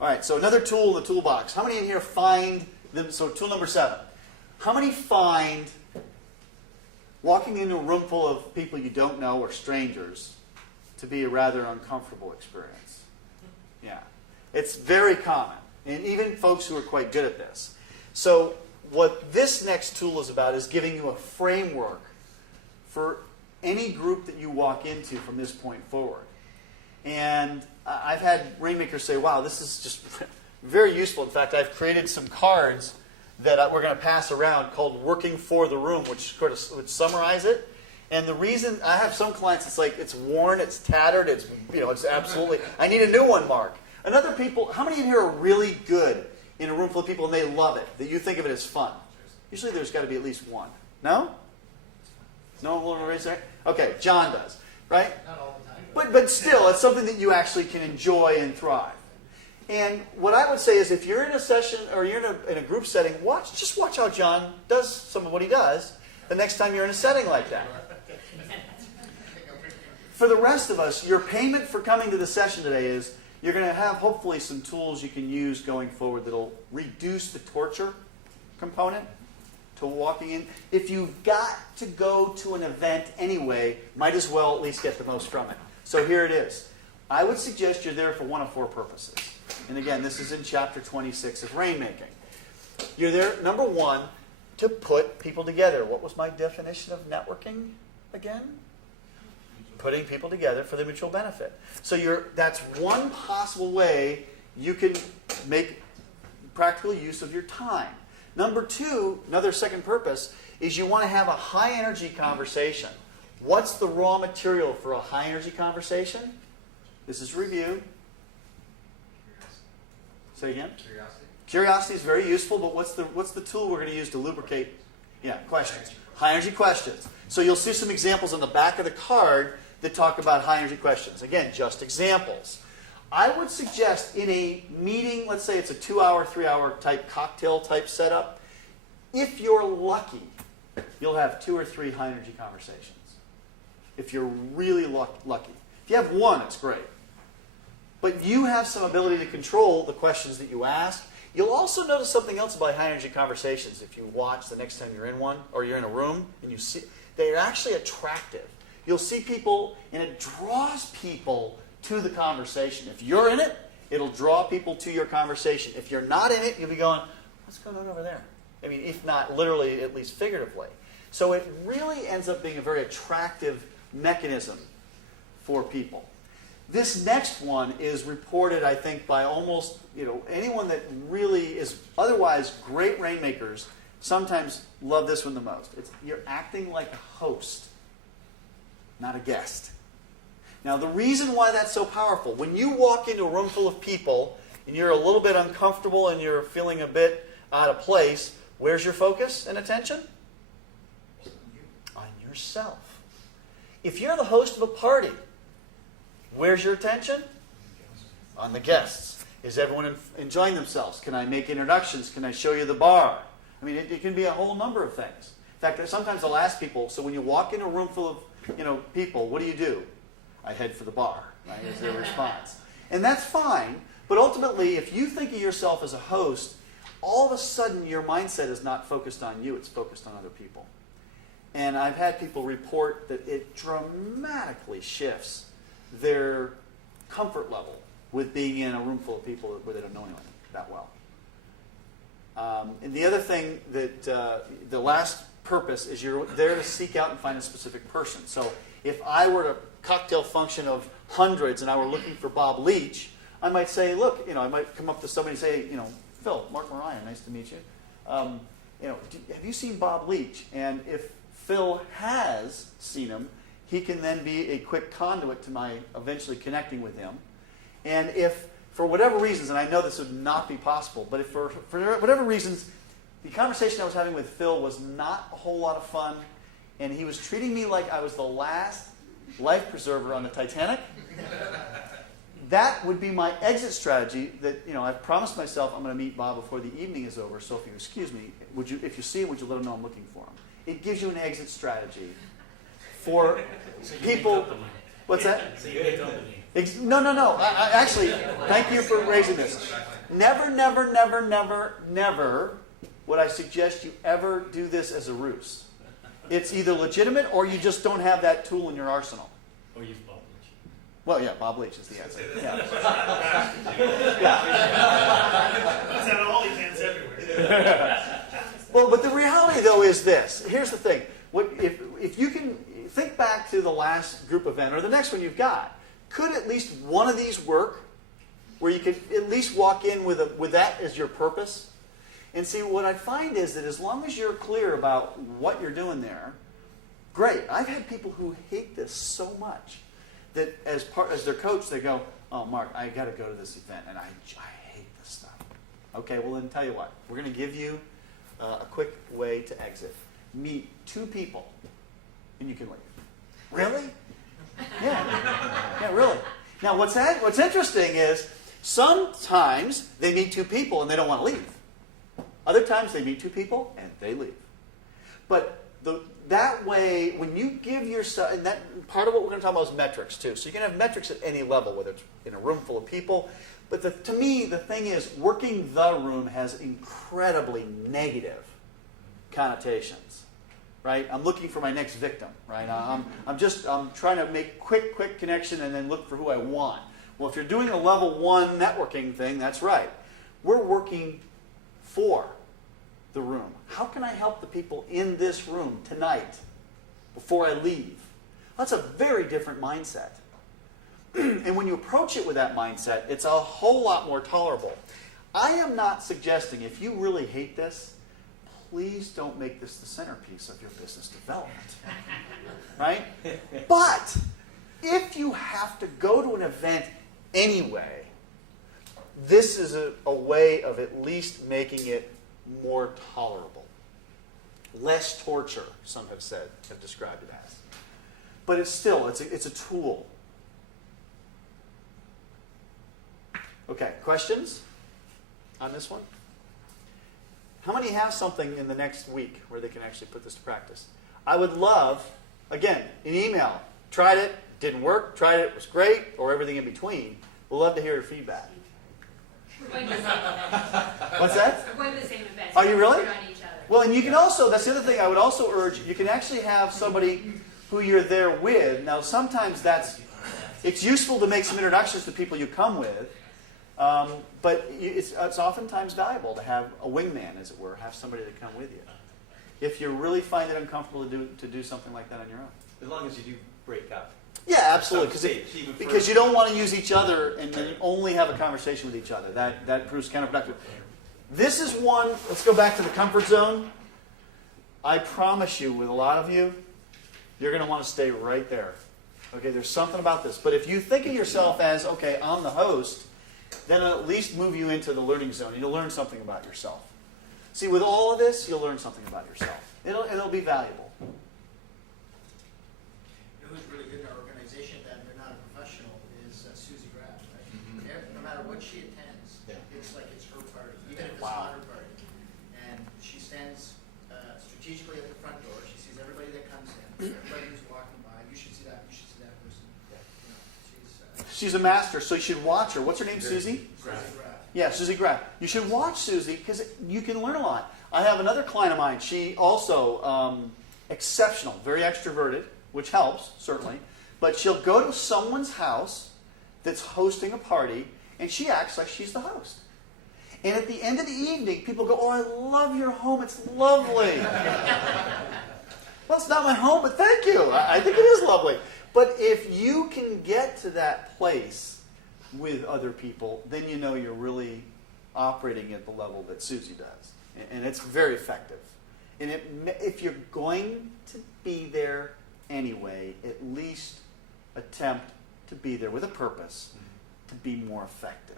All right, so another tool in the toolbox. How many in here find them? So tool number 7. How many find walking into a room full of people you don't know or strangers to be a rather uncomfortable experience? Yeah. It's very common, and even folks who are quite good at this. So what this next tool is about is giving you a framework for any group that you walk into from this point forward. And I've had Rainmakers say, wow, this is just very useful. In fact, I've created some cards that we're going to pass around called Working for the Room, which sort of would summarize it. And the reason, I have some clients, it's like, it's worn, it's tattered, it's absolutely, I need a new one, Mark. And other people, how many in here are really good in a room full of people and they love it, that you think of it as fun? Usually there's got to be at least one. No? No one will raise their hand? Okay, John does, right? Not all the time. But still, it's something that you actually can enjoy and thrive. And what I would say is if you're in a session or you're in a group setting, just watch how John does some of what he does the next time you're in a setting like that. For the rest of us, your payment for coming to the session today is you're going to have hopefully some tools you can use going forward that'll reduce the torture component to walking in. If you've got to go to an event anyway, might as well at least get the most from it. So here it is. I would suggest you're there for one of 4 purposes. And again, this is in chapter 26 of Rainmaking. You're there, number 1, to put people together. What was my definition of networking again? Putting people together for their mutual benefit. So that's one possible way you can make practical use of your time. Number 2, another second purpose, is you want to have a high-energy conversation. What's the raw material for a high-energy conversation? This is review. Say again? Curiosity. Curiosity is very useful, but what's the tool we're going to use to lubricate? Yeah, questions. High-energy questions. So you'll see some examples on the back of the card that talk about high-energy questions. Again, just examples. I would suggest in a meeting, let's say it's a 2-hour, 3-hour type cocktail type setup, if you're lucky, you'll have 2 or 3 high-energy conversations. If you're really lucky. If you have 1, it's great. But you have some ability to control the questions that you ask. You'll also notice something else about high-energy conversations if you watch the next time you're in one, or you're in a room, and you see they're actually attractive. You'll see people, and it draws people to the conversation. If you're in it, it'll draw people to your conversation. If you're not in it, you'll be going, what's going on over there? I mean, if not literally, at least figuratively. So it really ends up being a very attractive mechanism for people. This next one is reported, I think, by almost anyone that really is otherwise great rainmakers sometimes love this one the most. You're acting like a host, not a guest. Now, the reason why that's so powerful, when you walk into a room full of people and you're a little bit uncomfortable and you're feeling a bit out of place, where's your focus and attention? On yourself. If you're the host of a party, where's your attention? On the guests. Is everyone enjoying themselves? Can I make introductions? Can I show you the bar? I mean, it can be a whole number of things. In fact, sometimes I'll ask people, so when you walk in a room full of people, what do? I head for the bar, right, is their response. And that's fine, but ultimately, if you think of yourself as a host, all of a sudden your mindset is not focused on you, it's focused on other people. And I've had people report that it dramatically shifts their comfort level with being in a room full of people where they don't know anyone that well. And the other thing that the last purpose is you're there to seek out and find a specific person. So if I were at a cocktail function of hundreds and I were looking for Bob Leach, I might say, look, I might come up to somebody and say, Phil, Mark Mariah, nice to meet you. Have you seen Bob Leach? And if Phil has seen him, he can then be a quick conduit to my eventually connecting with him. And if, for whatever reasons, and I know this would not be possible, but if for whatever reasons, the conversation I was having with Phil was not a whole lot of fun, and he was treating me like I was the last life preserver on the Titanic, that would be my exit strategy that, I've promised myself I'm going to meet Bob before the evening is over, so if you excuse me, if you see him, would you let him know I'm looking for him? It gives you an exit strategy for people. What's that? So you get company. No. Actually, thank you for raising this. Never, never, never, never, never would I suggest you ever do this as a ruse. It's either legitimate or you just don't have that tool in your arsenal. Or use Bob Leach. Well, yeah, Bob Leach is the answer. Yeah. It's at all events everywhere. Well, but the reality, though, is this. Here's the thing. If you can think back to the last group event or the next one you've got, could at least one of these work where you could at least walk in with that as your purpose? And see, what I find is that as long as you're clear about what you're doing there, great. I've had people who hate this so much that as their coach, they go, "Oh, Mark, I got to go to this event, and I hate this stuff." Okay, well then tell you what, we're going to give you a quick way to exit. Meet 2 people, and you can leave. Really? Yeah, really. Now, what's interesting is sometimes they meet 2 people and they don't want to leave. Other times they meet 2 people and they leave. But that way, when you give yourself, and that part of what we're going to talk about is metrics too. So you can have metrics at any level, whether it's in a room full of people. But to me, the thing is, working the room has incredibly negative connotations. Right? I'm looking for my next victim. Right? I'm trying to make quick connection and then look for who I want. Well, if you're doing a level 1 networking thing, that's right. We're working for the room. How can I help the people in this room tonight before I leave? That's a very different mindset. And when you approach it with that mindset, it's a whole lot more tolerable. I am not suggesting, if you really hate this, please don't make this the centerpiece of your business development. Right? But if you have to go to an event anyway, this is a way of at least making it more tolerable. Less torture, some have described it as. But it's a tool. Okay, questions on this one? How many have something in the next week where they can actually put this to practice? I would love, again, an email. Tried it, didn't work, tried it, was great, or everything in between. We'd love to hear your feedback. We're going to the same event. What's that? We're going to the same event. Are you really? We're on each other. Well, and you can also, that's the other thing I would also urge, you can actually have somebody who you're there with. Now, sometimes it's useful to make some introductions to people you come with, but it's oftentimes valuable to have a wingman, as it were, have somebody to come with you. If you really find it uncomfortable to do something like that on your own. As long as you do break up. Yeah, absolutely. Because you don't want to use each other and then only have a conversation with each other. That proves counterproductive. This is one, let's go back to the comfort zone. I promise you, with a lot of you, you're going to want to stay right there. Okay, there's something about this. But if you think of yourself as, okay, I'm the host, then it'll at least move you into the learning zone. You'll learn something about yourself. See, with all of this, you'll learn something about yourself. It'll be valuable. It was really good in our organization that they're not a professional is Susie Graff, right? No matter what she attends, it's like it's her party, even if it's not her party. And she stands strategically at the front door. She sees everybody that comes in, everybody who's walking by. You should see that. You should see that person. You know, She's a master, so you should watch her. What's her name, Susie? Susie Graff. Yeah, Susie Graff. You should watch Susie because you can learn a lot. I have another client of mine. She also exceptional, very extroverted, which helps, certainly. But she'll go to someone's house that's hosting a party, and she acts like she's the host. And at the end of the evening, people go, "Oh, I love your home. It's lovely." Well, it's not my home, but thank you. I think it is lovely. But if you can get to that place with other people, then you know you're really operating at the level that Susie does. And it's very effective. And if you're going to be there anyway, at least attempt to be there with a purpose to be more effective.